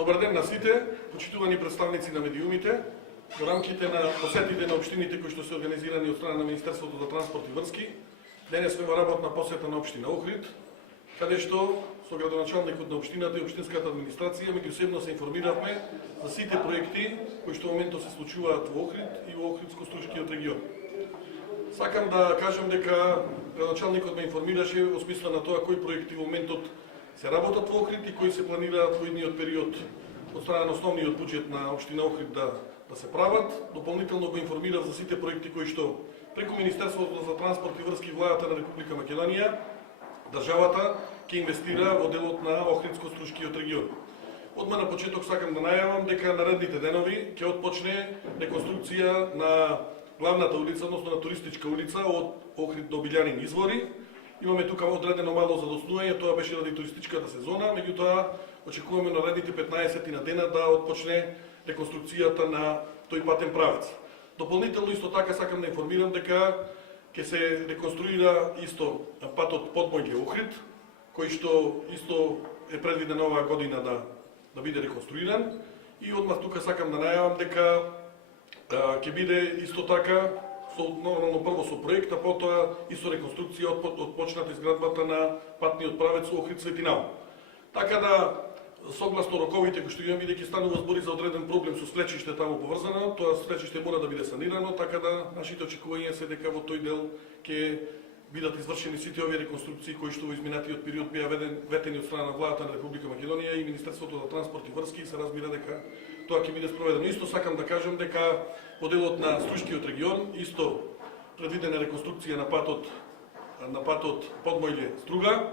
Добар ден на сите, почитувани представници на медиумите. Во рамките на посетите на општините кои што се организирани од страна на Министерството за транспорт и врски, денес сме во работна посета на општина Охрид, каде што со градоначалникот на општината и општинската администрација меѓусебно се информиравме за сите проекти кои што во моментот се случуваат во Охрид и во Охридско-Струшкиот регион. Сакам да кажам дека градоначалникот ме информираше во смисла на тоа кои проекти во моментот се работат во Охрид и кои се планираат во идниот период од страна на основниот буџет на општина Охрид да се прават. Дополнително го информирав за сите проекти кои што преку Министерството за транспорт и врски владата на Република Македонија, државата ќе инвестира во делот на Охридско-Струшкиот регион. Одма на почеток сакам да најавам дека наредните денови ќе отпочне реконструкција на главната улица, односно на туристичка улица од Охрид до Билјанин извори. Имаме тука одредено мало задоснување, тоа беше ради туристичката сезона, меѓутоа очекуваме наредните 15 на дена да отпочне реконструкцијата на тој патен правец. Дополнително исто така сакам да информирам дека ќе се реконструира исто патот Подмојле-Охрид, кој што исто е предвиден оваа година да биде реконструиран. И одмах тука сакам да најавам дека ќе биде исто така нормално прво со проект, а потоа и со реконструкција отпочната изградбата на патниот правец Охрид-Светинаво. Така да, согласно роковите кои што имаме, бидејќи станува збори за одреден проблем со слечиште таму поврзано, тоа слечиште мора да биде санирано, така да нашите очекувања се дека во тој дел ќе бидат извршени сите овие реконструкции кои што во изминатиот период беа ветени од страна на владата на Република Македонија и Министерството за транспорт и врски, се разбира дека тоа ќе биде спроведено. Исто сакам да кажам дека во делот на Струшкиот регион исто предвидена реконструкција на патот Подмојле-Струга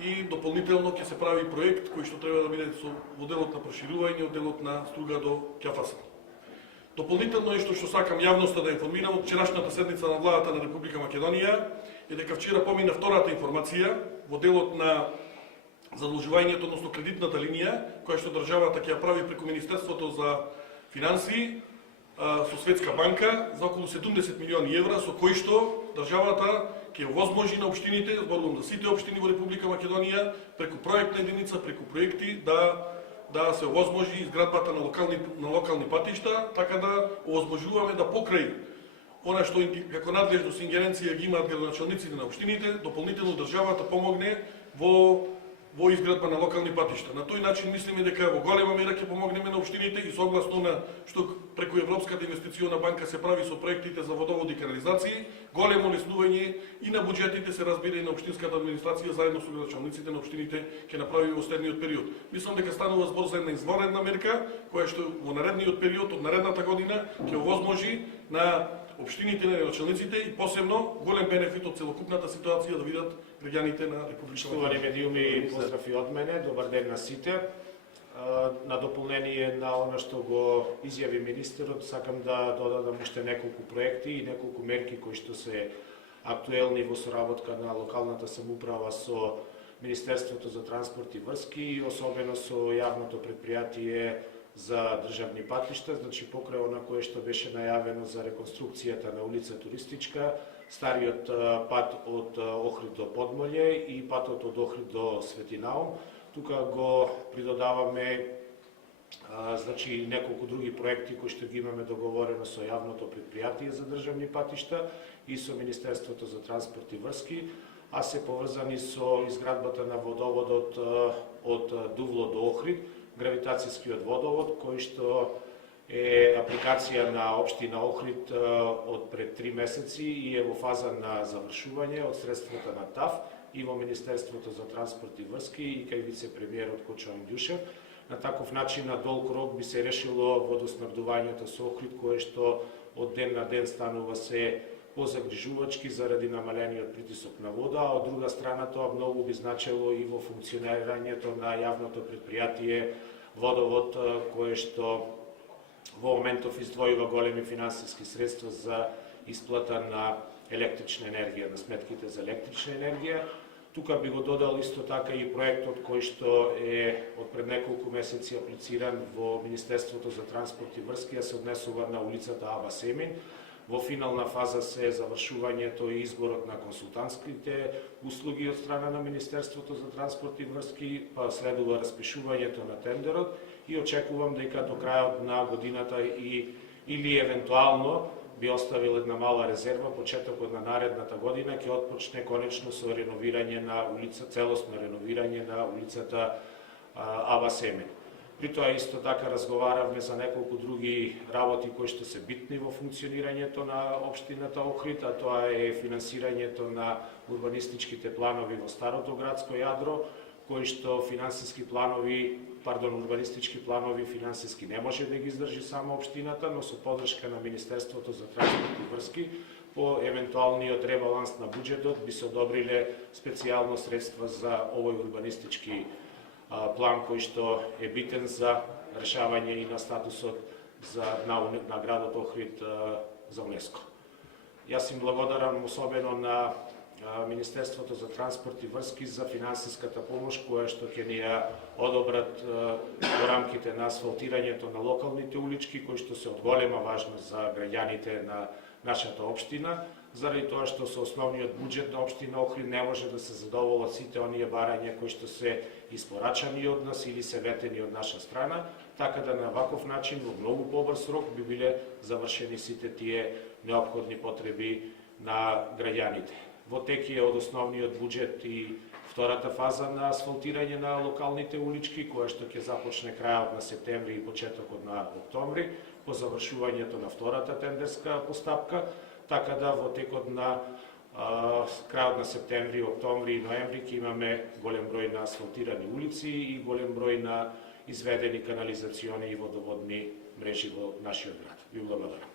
и дополнително ќе се прави проект кој што треба да биде во делот на проширување од делот на Струга до Ќафаса. Дополнително е што сакам јавноста да информирам од вчерашната седница на владата на Република Македонија е дека вчера помина втората информација во делот на задолжувањето, односно кредитната линија, која што државата ќе ја прави преку Министерството за финансии со Светска банка за околу 70 милиони евра, со кои што државата ќе овозможи на општините, зборувам за сите општини во Република Македонија, преку проектна единица, преку проекти да се овозможи изградбата на локални патишта, така да овозможуваме да покрај она што како надлежност ингеренција ги имаат градоначалниците на општините, дополнително државата помогне во изградба на локални патишта. На тој начин мислиме дека во голема мера ќе помогнеме на општините и согласно на што преку Европската инвестициона банка се прави со проектите за водоводи и канализации, големо леснување и на буџетите, се разбира и на општинската администрација заедно со градоначалниците на општините ќе направи во следниот период. Мислам дека станува збор за една извонредна мерка која што во наредниот период од наредната година ќе овозможи на општините, на градоначалниците и посебно голем бенефит од целокупната ситуација да видат граѓаните на Република Македонија. Штувани медиуми, поздрав и од мене, добар ден на сите. На дополнение на она што го изјави министерот, сакам да додадам уште неколку проекти и неколку мерки кои што се актуелни во соработка на локалната самоуправа со Министерството за транспорт и врски и особено со јавното предпријатие за државни патишта, значи покрај она кое што беше најавено за реконструкцијата на улица Туристичка, стариот пат од Охрид до Подмоље и патот од Охрид до Светинаво. Тука го придодаваме значи неколку други проекти кои што ги имаме договорено со јавното предпријатие за државни патишта и со Министерството за транспорт и врски, а се поврзани со изградбата на водоводот од Дувло до Охрид, гравитацијскиот водовод, кој што е апликација на општина Охрид од пред 3 месеци и е во фаза на завршување од средствата на ТАФ и во Министерството за транспорт и врски и кај вице-премиерот Кочо Андјушев. На таков начин на долг рок би се решило водоснабдувањето со Охрид, кое што од ден на ден станува се позагрижувачки заради намалениот притисок на вода, а од друга страна тоа многу би значело и во функционирањето на јавното предпријатие Водовод, кое што во моментов издвојува големи финансиски средства за исплата на електрична енергија, на сметките за електрична енергија. Тука би го додал исто така и проектот кој што е од пред неколку месеци аплициран во Министерството за транспорт и врски, а се однесува на улицата Аба Семин. Во финална фаза се завршувањето и изборот на консултантските услуги од страна на Министерството за транспорт и врски, па следува распишувањето на тендерот и очекувам дека до крајот на годината или евентуално би оставил една мала резерва, почетокот на наредната година ќе отпочне конечно со реновирање на улица, целосно реновирање на улицата Аба Семен. При тоа исто така разговаравме за неколку други работи кои што се битни во функционирањето на општината Охрид, а тоа е финансирањето на урбанистичките планови во старото градско јадро, кои што урбанистички планови финансиски не може да ги издржи само општината, но со поддршка на Министерството за транспорт и врски по евентуалниот ребаланс на буџетот би се одобриле специјално средства за овој урбанистички план кој што е битен за решавање и на статусот на градот Охрид за УНЕСКО. Јас им благодарам особено на Министерството за транспорт и врски за финансиската помош која што ќе ни ја одобрат во рамките на асфалтирањето на локалните улички, кои што се од голема важност за граѓаните на нашата општина, заради тоа што со основниот буџет на општина Охрид не може да се задоволат сите оние барања кои што се испорачани од нас или се ветени од наша страна, така да на ваков начин во многу побрз рок би биле завршени сите тие неопходни потреби на граѓаните. Во тек е од основниот буџет и втората фаза на асфалтирање на локалните улички, која што ќе започне крајот на септември и почетокот на октомври, по завршувањето на втората тендерска постапка, така да во текот на крајот на септември, октомври и ноември ќе имаме голем број на асфалтирани улици и голем број на изведени канализациони и водоводни мрежи во нашиот град. Ви благодарам.